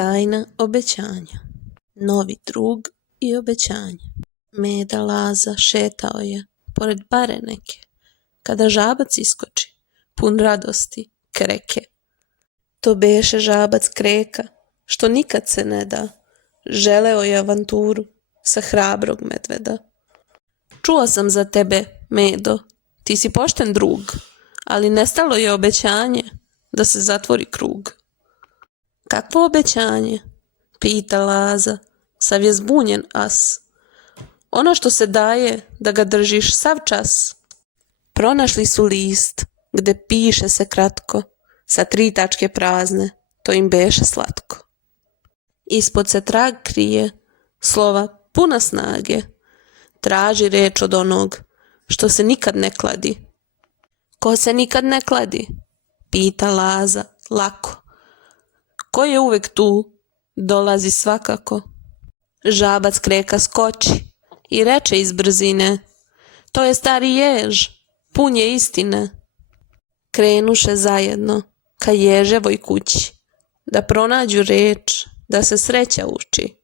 Tajna obećanja. Novi drug i obećanje. Meda Laza šetao je pored bare neke, kada žabac iskoči, pun radosti, kreke. To beše žabac Kreka, što nikad se ne da, želeo je avanturu sa hrabrog medveda. Čuo sam za tebe, Medo, ti si pošten drug, ali nestalo je obećanje da se zatvori krug. Kakvo obećanje? Pita Laza, sav je zbunjen as. Ono što se daje da ga držiš sav čas. Pronašli su list, gde piše se kratko, sa 3 tačke prazne, to im beše slatko. Ispod se trag krije, slova puna snage, traži reč od onog što se nikad ne kladi. Ko se nikad ne kladi? Pita Laza, lako. Ko je uvek tu, dolazi svakako. Žabac Kreka skoči i reče iz brzine, to je stari jež, pun je istine. Krenuše zajedno ka ježevoj kući, da pronađu reč, da se sreća uči.